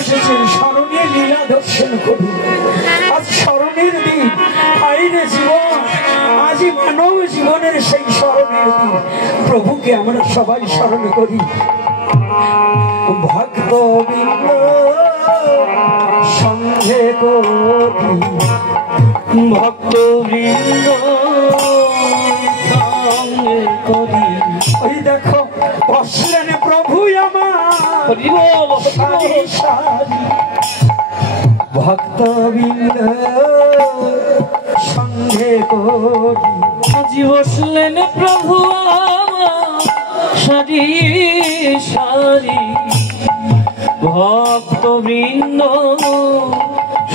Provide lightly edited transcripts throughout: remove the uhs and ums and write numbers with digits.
এসেছেন স্মরণে লীলা দর্শন করুন। আজ স্মরণের দিন, আইনে জীবন, আজই মানব জীবনের সেই স্মরণের দিন। প্রভুকে আমরা সবাই স্মরণ করি। ভক্তবৃন্দ সঙ্গে করি, ভক্তবৃন্দ সঙ্গে করি। ওই দেখো বসলেন প্রভু আমার সারি সারি, ভক্তবৃন্দ সঙ্গে করি। আজি বসলেন প্রভু আমার সারি সারি, ভক্তবৃন্দ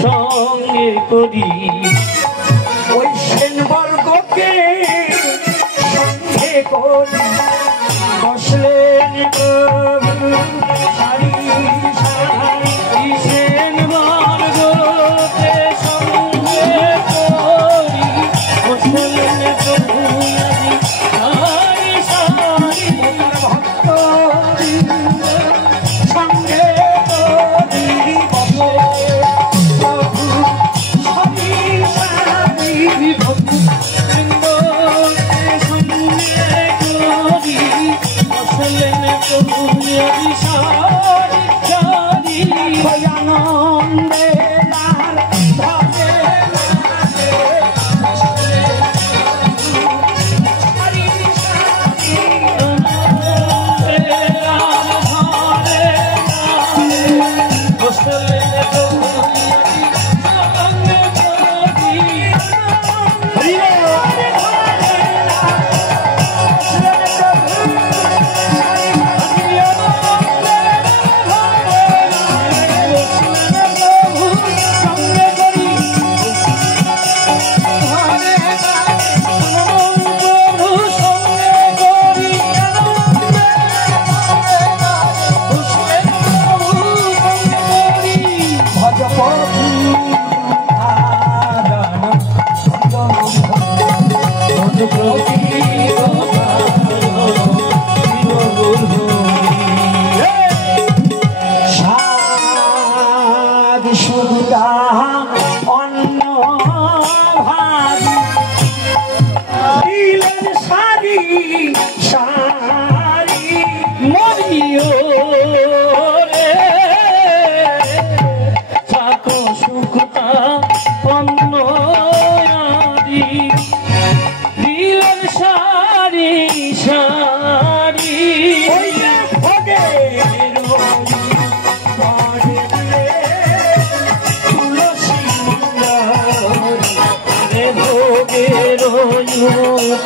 সঙ্গে করি। ওই সেনবর্গকে সঙ্গে করি, বসলেন প্রভু সারি সারি, সেনবর্গকে সঙ্গে করি, বসলেন প্রভু সারি সারি, ভক্তবৃন্দ সঙ্গে করি, প্রভু সারি সারি, ভক্তবৃন্দ সঙ্গে করি, বসলেন প্রভু সারি সারি। আনন্দে লাল ধরে সারি সারি,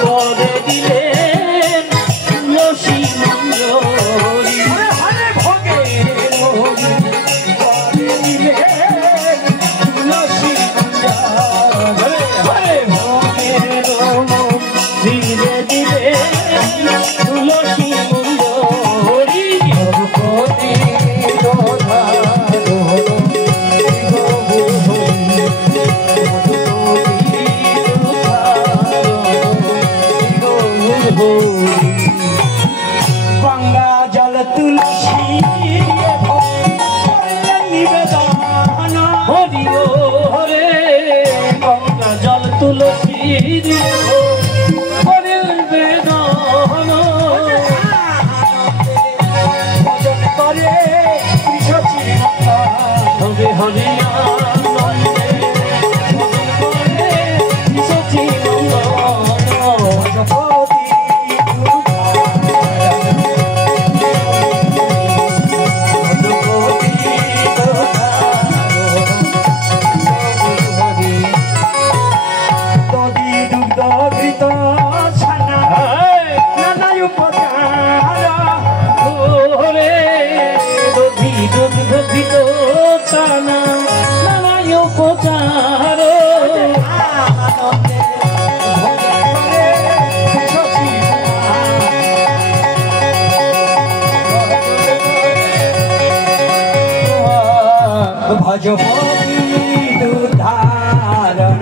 করে দিলেন তুলসী মঞ্জরি, ধীরে ধীরে তুলসী মঞ্জরি। গঙ্গা জল তুলসী নিবেদন, হরি ও হরে, গঙ্গা জল তুলসী হরে বেদন, ভজন করে হরে হরি আনন্দে ভজন করে সচি নন্দন। ভজ দুধারণ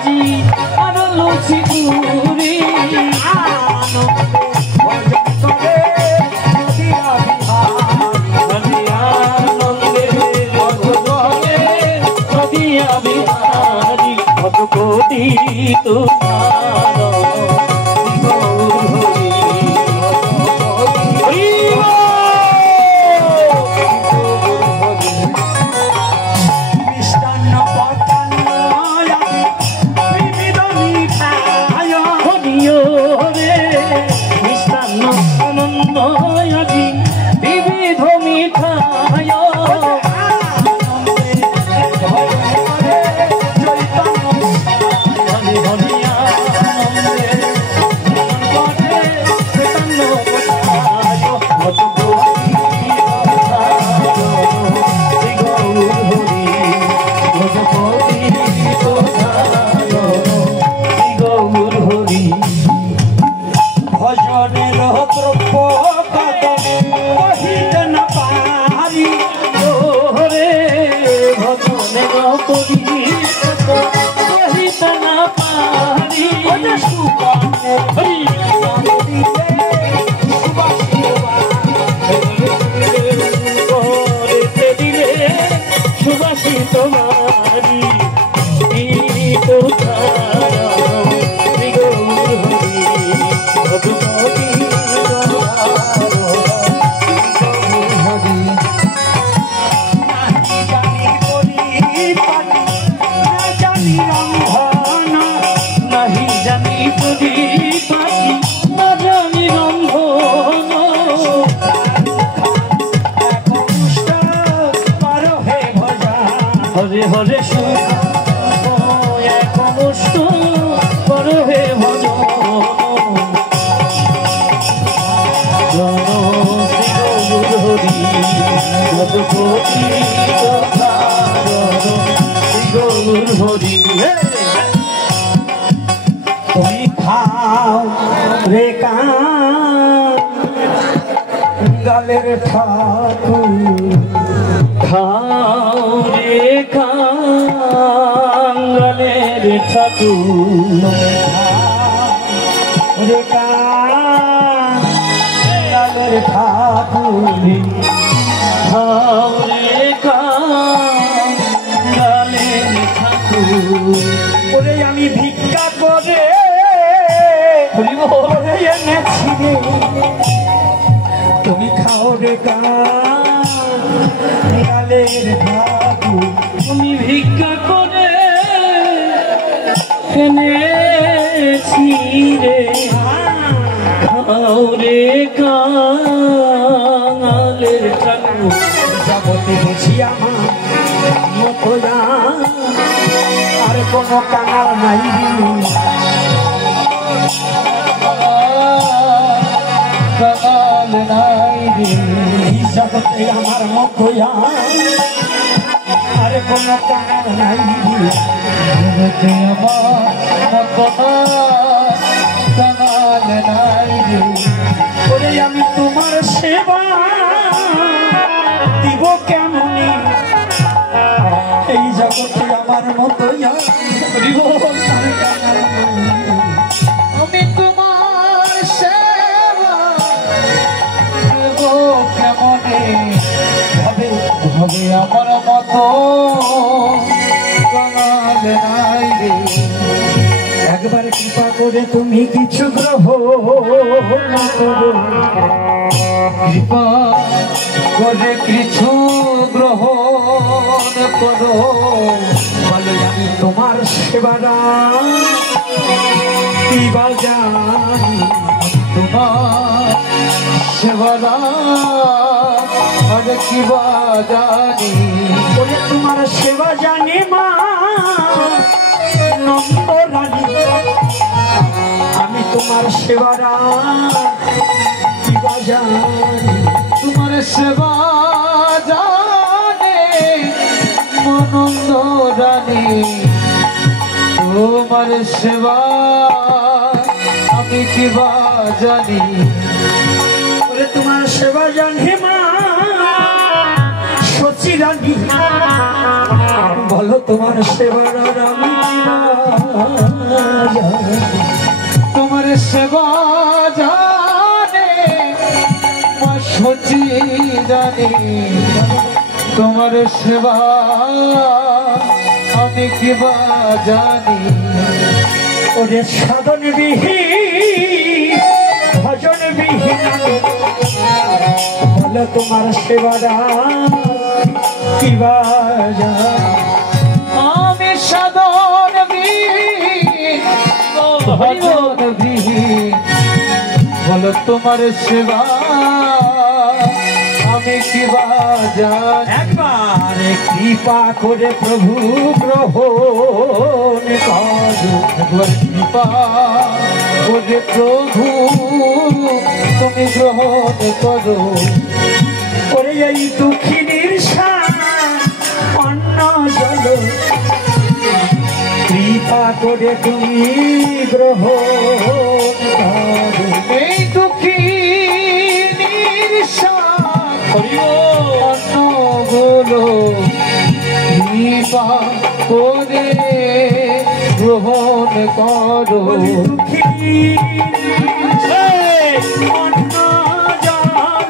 আজি আরো লুচি পুরি আনন্দে ভজনে নদিয়া বিহারি ভজ কোটি তোমার হরে হরে সমস্ত পরে ভজ হরি গৌর হরি তুমি খাও রে গালের ঠাকুর খাও রে কাঙ্গালের ঠাকুর রে গালের ঠাকুর খাও রে কাঙ্গালের ঠাকুর ওরে আমি ভিক্ষা করে ওরে এনেছি রে তুমি খাও রে গালের ঠাকুর তুমি ভিক্ষা করে এনেছি রে খাও রে কাঙ্গালের ঠাকুর জগতে বুঝি আমার মতো আর কোনো কাঙাল নাই কাঙ্গাল নাই রে জগতে আমার মতো আর কোনো কাঙাল নাই জগতে আমার কাঙ্গাল নাই রে ওরে আমি তোমার সেবা দিব কেমনি এই জগতে আমার মতো আমি তোমার সেবা দেব কেমনে হবে হবে আমার মতো কাঙাল নাই রে একবার কৃপা করে তুমি কিছু গ্রহণ করো কৃপা করে কিছু গ্রহণ করো বলো আমি তোমার সেবারা কিবা জানি তোমার সেবারা আর কিবা জানি বলে তোমার সেবা জানি মা নন্দ রানী আমি তোমার সেবারা কিবা জানি তোমার সেবা জানে মনন্দ রানী তোমার সেবা আমি কিবা জানি বলে তোমার সেবা জানি মা সচি রানী বলো তোমার সেবার আমি কিবা তোমার সেবা জানে মা সচি জানে তোমার সেবা আমি কিবা জানি ওরে সাধন বিহীন ভজন বিহীন বলো তোমার সেবাটা কিবা আমি সাধন বিহীন ভজন বিহীন বলো তোমার সেবা আমি কিবা জানি একবার কৃপা করে প্রভু গ্রহণ করো একবার কৃপা করে প্রভু তুমি গ্রহণ করো ওরে এই দুঃখিনীর শান অন্ন জল কৃপা করে তুমি গ্রহণ করো এই দুঃখী অন্নগুলো কৃপা করে গ্রহণ করো অন্ন জল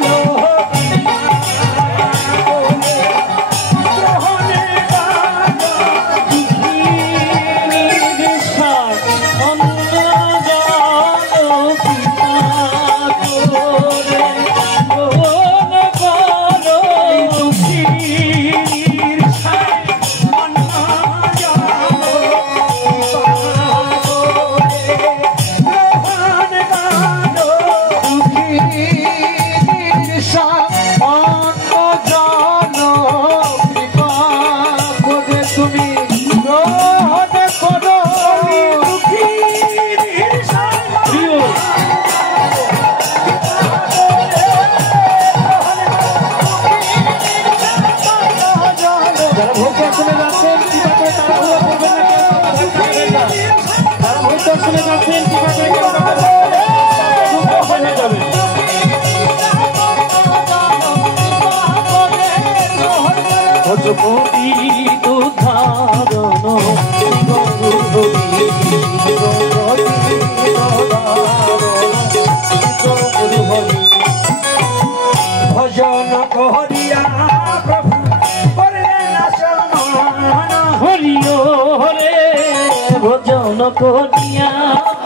ভজন করিয়া প্রভু করলেন আসমান হরিও হরে ভজন করিয়া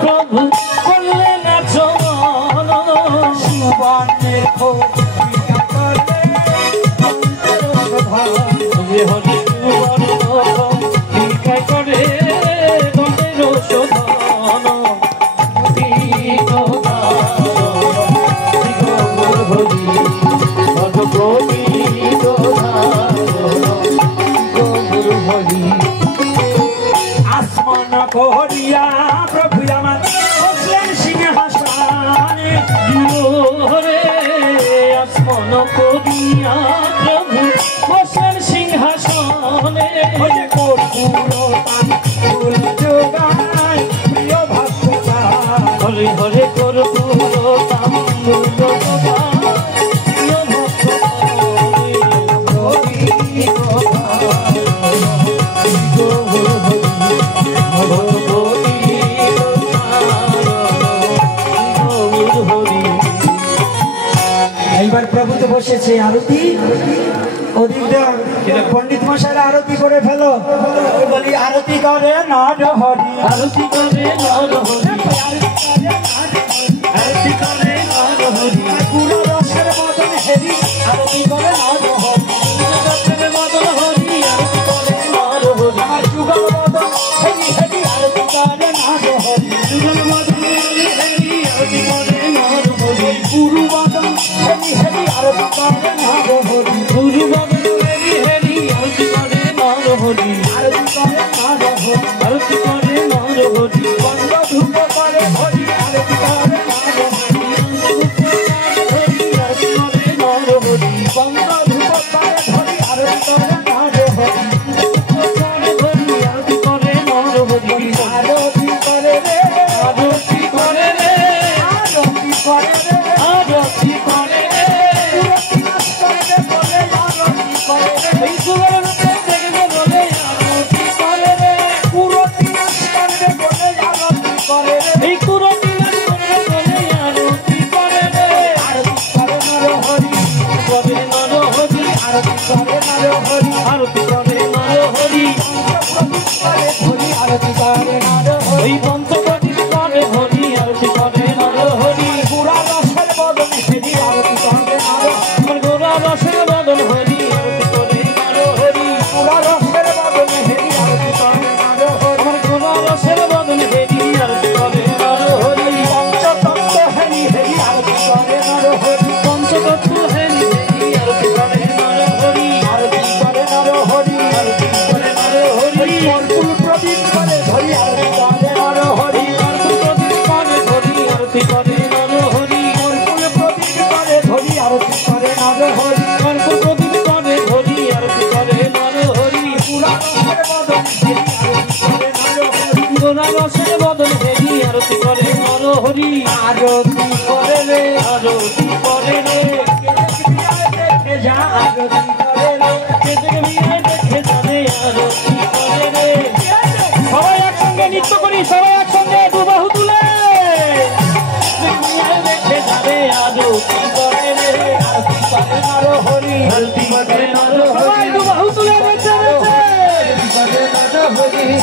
প্রভু করলেন চমন সুবর্ণের খোপিকা করলে হরে হরে টিকা করে গণের শোধন আসমান করিয়া প্রভু আমার বসলেন সিংহাসনে হরে আসমান করিয়া প্রভু বসেন সিংহাসনে ওই যে কর্পূরতান ফুল যোগায় প্রিয় ভক্তগণ হরে হরে কর্পূর তাম্বুল প্রিয় ভক্ত এইবার প্রভু তো বসেছে আরতি ওদিকটা পণ্ডিত মশাইরা আরতি করে ফেলো বলি আরতি করে নর হরি আরতি করে নর হরি আরতি করে নর হরি পুরো রসের মতন হেরি আরতি করে নর হরি রসের মদন হরি আরতি করে নর হরি আমার যুগল মতন হেরি হেরি আরতি করে নর হরি যুগল মদন হরি হরি আরতি করে নর হরি গুরু মতন হেরি হেরি আরতি করে নর হরি গুরু মদন হরি হরি আরতি করে নর হরি আরতি করে নর হরি আরতি করে নর হরি বন্ধ ধূপ করে হরি আরতি করে নর হরি আরতি করে নর হরি বন্ধ ধূপ করে হরি আরতি করে নর হরি আরতি করে নর হরি আরতি করে রে আরতি করে রে আরতি করে রে আরতি করে রে পুরো তিনাস করে বলে আরতি করে রে এই সুবর্ণকে দেখবে বলে আরতি করে রে পুরো তিনাস করে হরি আরতি করে নর হরি হরি আরতি করে নর হরি এই পঞ্চপ্রদীপ করে হরি আরতি করে নর হরি পুরা রসের বদন হেরি আরতি করে নর আমার গোরা রসের বদন হরি আরতি করে নর হরি পুরা রসের বদন হেরি আরতি করে নর হরি আমার গোরা রসের বদন হেরি আরতি করে নর হরি পঞ্চতত্ত্ব হেরি হেরি আরতি করে নর হরি পঞ্চতত্ত্ব হেরি হেরি আরতি করে নর হরি আরতি করে নর হরি আরতি করে নর হরি কর্পূর প্রদীপ করে ধরি আরতি করে নর হরি কর্পূরপ্রদীপ করে হরি আরতি করে নর হরি কর্পূর প্রদীপ করে ধরি আরতি করে নর হরি কর্পূরপ্রদীপ করে হরি আরতি করে নর হরি পুরা রসের বদন হেরি আরতি করে নর হরি গোরা রসের বদন হেরি আরতি করে নর হরি আরতি করে রে আরতি করে রে দেখে যা আরতি করে রে কেঁদে মিয়ায় দেখে জানে আরতি করে রে সবাই একসঙ্গে নৃত্য করি সবাই একসঙ্গে দু বাহু তুলে মিয়ায় দেখে জানে আরতি করে রে আরতি করে নর হরি আরতি করে নর সবাই দু বাহু তুলে বেঁচে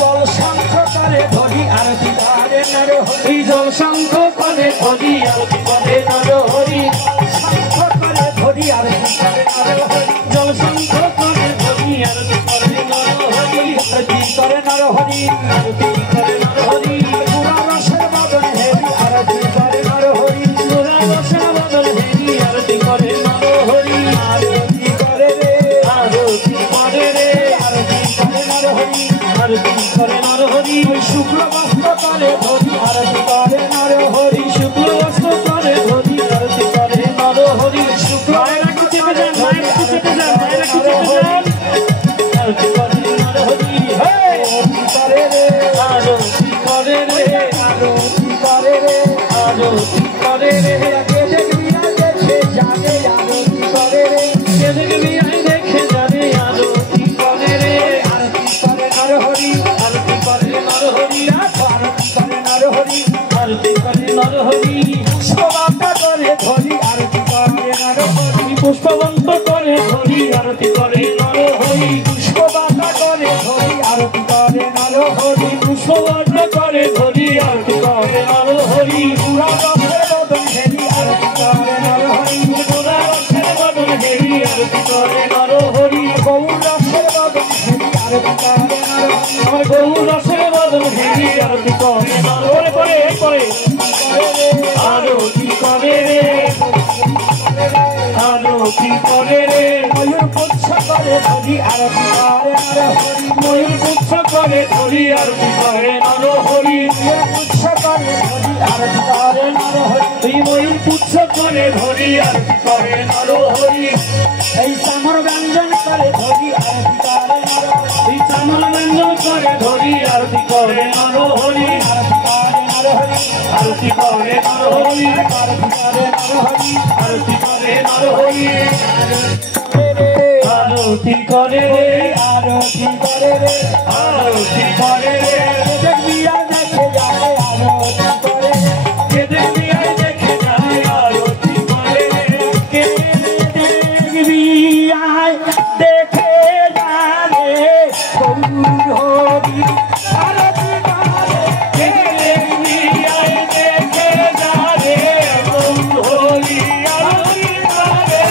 জল শঙ্খ করে ধরি আরতি করে নর হরি এই জল শঙ্খ করে হরি আরতি করে নর হরি শঙ্খ করে ধরি আরতি করে নর হরি জল শঙ্খ করে হরি আরতি করে নর হরি আরতি করে নর হরি আরতি করে নর হরি পুরা রসের বদন হেরি আরতি করে নর হরি গোরা রসের বদন হেরি আরতি করে নর হরি আরতি করে রে আরতি করে রে আরতি করে নর হরি আরতি করে নর হরি শুক্ল বস্ত্র করে ধরি আরতি করে নর হরি শুক্ল বস্ত্র করে হরি আরতি করে নর হরি মায়েরা কি চেপে যান মায়েরা কি চেপে যান মায়েরা কি চেপে যান আরতি করে নর হরি আরতি করে রে আরতি করে রে আরতি করে রে আরতি করে রে কে দেখবি না দেখে জানে আরতি করে রে কে দেখবি আই দেখে জানে আরতি করে রে আরতি করে নর হরি আরতি করে নর হরি আরতি করে নর হরি আরতি করে নর হরি পুষ্পবাটা করে ধরি আরতি করে নর হরি পুষ্পবন্ত করে হরি আরতি করে নর হরি পুষ্পবাটা করে ধরি আরতি করে নর হরি পুষ্পবন্ত করে হরি আরতি করে নর হরি পুরা রসের বদন হেরি আরতি করে নর হরি গোরা রসের বদন হেরি আরতি করে নর হরি গৌর রসের বদন হেরি আরতি করে নর হরি আমার গৌর রসের বদন হেরি আরতি করে নর হরি পরে পরে আরতি করে রে আরতি করে রে ময়ূর পুচ্ছ করে ধরি আরতি করে নর হরি ময়ূর পুচ্ছ করে হরি আরতি করে নর হরি ময়ূর পুচ্ছ করে ধরি আরতি করে নর হরি তুই ময়ূর পুচ্ছ করে হরি আরতি করে নর হরি এই চামর ব্যঞ্জন করে ধরি আরতি করে নর হরি তুই চামর ব্যঞ্জন করে ধরি আরতি করে নর হরি আরতি করে নর হরি আরতি করে নর হরি আরতি করে নর হরি আরতি করে রে আরতি করে রে আরতি করে রে দেখবি আর দেখে যাবে আরতি করে রে কে দেখবি আই দেখে যাবে আরতি করে রে কে দেখবি আর দেখে যাবে গৌর হরি আরতি করে কে দেখবি আই দেখে যাবে গৌর হরি আরতি করে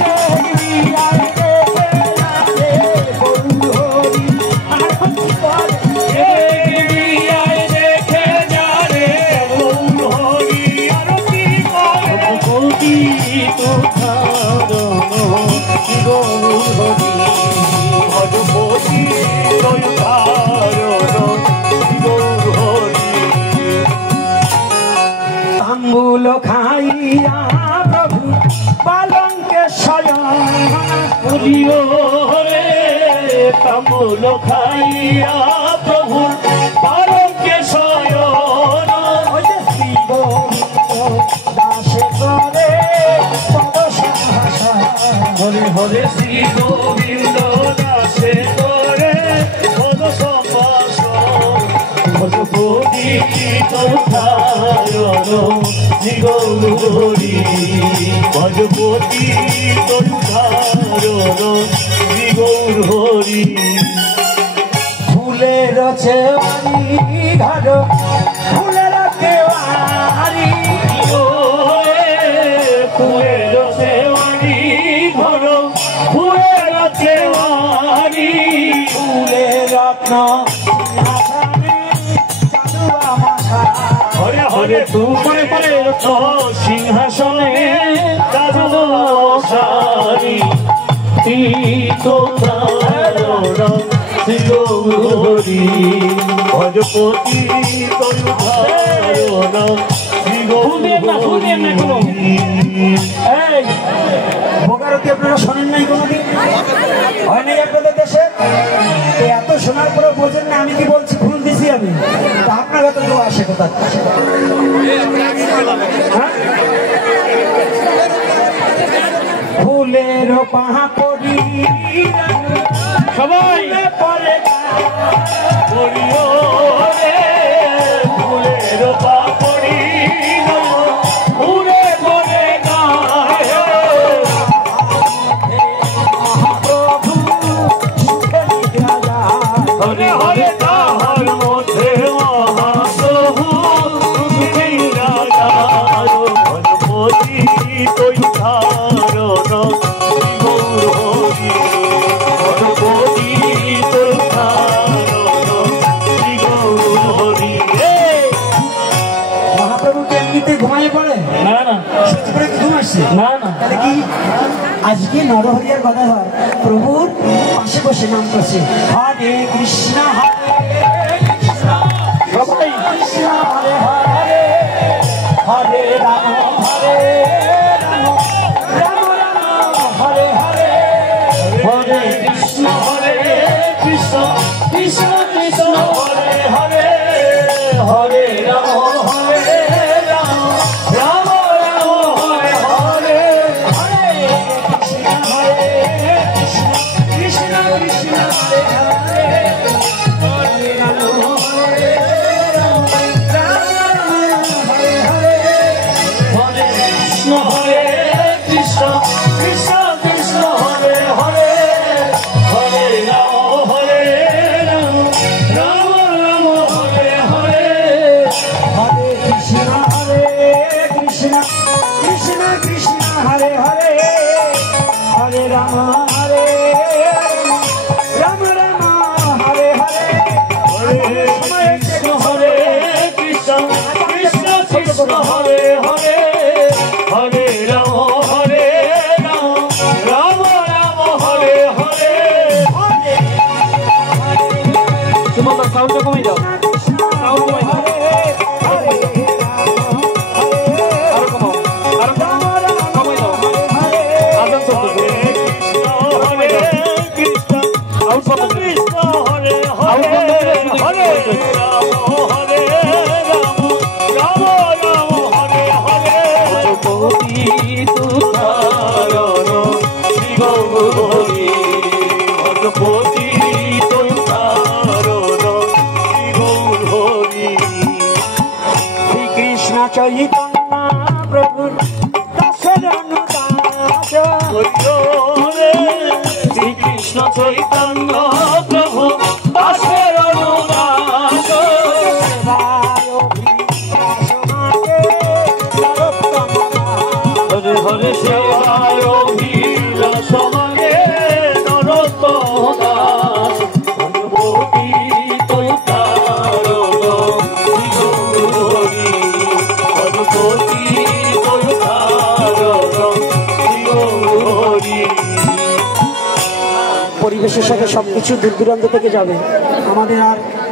দেখবি আর দেখে যাবে গৌর হরি আরতি করে দেখবি আই দেখে যাবে গৌর হরি আরতি করে ভগবতী তুধারণ গৌর হরি ভগবতী তুধারণ গৌর হরি আঙ্গুল খাইয়া প্রভু পালঙ্কে শয়ন বলিও রে তামুল খাইয়া প্রভু পারকে শয়ন ওই যে শ্রী গোবিন্দ দাসে করে পদ সহসা হরে হরে শ্রী গোবিন্দ দাসে করে পদ সম্ভাষণ ভগবতী তুধারণ শ্রী গৌর হরি ভগবতী তুধারণ শ্রী গৌর হরি ফুলের চেওয়ারি ঘর ফুলের কেওয়ারি ফুলের চেওয়ারি ঘর ফুলের চেওয়ারি ফুলের রত্ন হরে হরে তুমি সিংহাসনে সারি হরি ভজপতি ভোগারতি আপনারা শোনেন নাই কোনোদিন? হয় নাই আপনাদের দেশে? তো এত শোনার পরে বোঝেন না আমি কি বলছি? ভুল দিছি আমি? তা আপনার কাছে তো আসে কোথা? ফুলের পাহাড়ি সবাই পরে ফুলের পাপড়ি উড়ে পড়ে প্রভু হরে হরে তাহার মধ্যে মহাপ্রভু ভজপতি তৈ ধারণ গৌর হরি ভজপতি তৈ ধারণ গৌর হরি। মহাপ্রভুকে এমনিতে ঘুমাইয়ে পড়ে? না না সত্যি করে কি ঘুম আসছে? না না তাহলে কি আজকে নরহরিয়ার কথা হয় প্রভুর পাশে বসে নাম করছে হরে কৃষ্ণ সবাই কৃষ্ণ হরে হরে হরে রাম হরে রাম রাম রাম হরে হরে হরে কৃষ্ণ হরে কৃষ্ণ কৃষ্ণ কৃষ্ণ হরে হরে হরে রাম হরে রাম রাম রাম হরে হরে হরে কৃষ্ণ হরে কৃষ্ণ কৃষ্ণ কৃষ্ণ হরে হরে হরে রাম হরে রাম রাম রাম হরে হরে হরে কৃষ্ণ হরে কৃষ্ণ কৃষ্ণ কৃষ্ণ হরে হরে হরে রাম হরে রাম রাম রাম হরে হরে হরে কৃষ্ণ কৃষ্ণ কৃষ্ণ হরে হরে হরে রাম রাম রাম হরে হরে হরে কৃষ্ণ হরে কৃষ্ণ কৃষ্ণ কৃষ্ণ হরে হরে হরে রাম রাম রাম হরে হরে। তোমার সাউন্ড কমে যাও, সাউন্ড কমে যাও, আরো কমাও, আরো কমে যাও, আদান চলতেছে। হরে কৃষ্ণ আউট কৃষ্ণ হরে হরে হরে রাম হরে রাম রাম রাম হরে হরে ভজপতি তুধারণ শ্রী গৌর হরি ভজপতি তুধারণ শ্রী গৌর হরি। শ্রীকৃষ্ণ চৈতন্য প্রভু দাসরণ দাস হরে শ্রীকৃষ্ণ চৈতন্য প্রভু দাসের অনুদাস হরে হরে সেবায় অভিলাষ মাগে নরোত্তম দাস ভজপতি তৈ ধারণ শ্রী গৌর হরি ভজপতি তৈ ধারণ শ্রী গৌর হরি। পরিবেশের সাথে সবকিছু দূর দূরান্ত থেকে যাবে, আমাদের আর